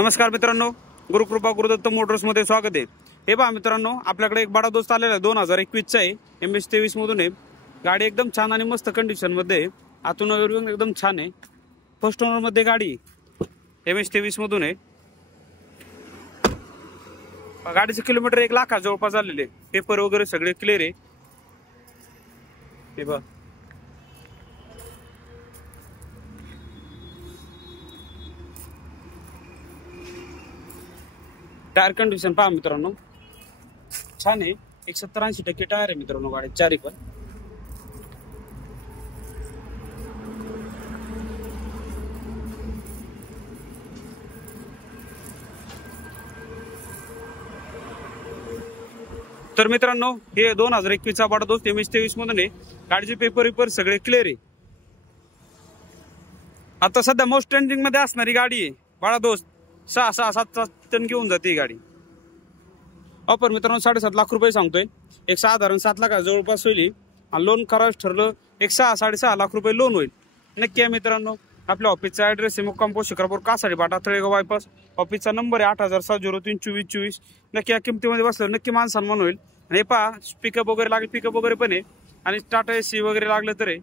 नमस्कार मित्रांनो, गुरुकृपा गुरुदत्त मोटर्समध्ये स्वागत आहे। हे पहा मित्रांनो, आपल्याकडे एक बडा दोस्त आलेला आहे 2021 चा आहे, MS23 मधून आहे। गाडी एकदम छान आणि मस्त कंडिशन मध्ये आहे, आतून वरून एकदम छान आहे। फर्स्ट ओनर मध्ये गाडी MS23 मधून आहे। गाडीचे किलोमीटर 1 लाख जवळपास झालेले, पेपर वगैरे सगळे क्लिअर आहे। हे पहा टायर कंडिशन पहा मित्रांनो, छान आहे। 70-80% टायर आहे मित्रांनो गाडी चारी पण। तर मित्रांनो, हे 2021 चा बडा दोस्त MS23 मधून आहे। गाडीचे पेपर सगळे क्लिअर आहे। आता सध्या मोस्ट ट्रेंडिंग मध्ये असणारी गाडी आहे बडा दोस्त। 6-7 टन घेऊन जाते गाडी। ऑफर मित्रांनो 7.5 लाख रुपये सांगतोय, एक साधारण 7 लाख जवळपास होईल। आणि लोन करायचं ठरलं एक 6-6.5 लाख रुपये लोन होईल। नक्की आहे मित्रांनो, आपल्या ऑफिसचा ऍड्रेस आहे मुक्काम पोस्ट शिक्रापूर कासाडी बाटा तळेगाव बायपास। ऑफिसचा नंबर आहे 8070032424। नक्की या किमतीमध्ये बसलं नक्की मान सन्मान होईल। आणि पहा पिकअप वगैरे लागेल, पिकअप वगैरे पण आहे आणि टाटा AC वगैरे लागलं तर आहे।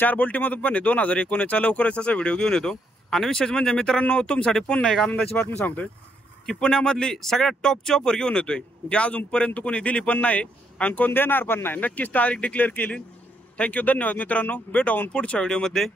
4 बोल्टी मधून पण आहे। 2019 चा लवकरच त्याचा व्हिडिओ घेऊन येतो। आणि विशेष म्हणजे मित्रांनो, तुमच्यासाठी पुन्हा एक आनंदाची बातमी सांगतोय की पुण्यामधली सगळ्यात टॉपची ऑफर घेऊन येतोय, जे अजूनपर्यंत कोणी दिली पण नाही आणि कोण देणार पण नाही। नक्कीच तारीख डिक्लेअर केली। थँक्यू, धन्यवाद मित्रांनो, भेटू आपण पुढच्या व्हिडिओमध्ये।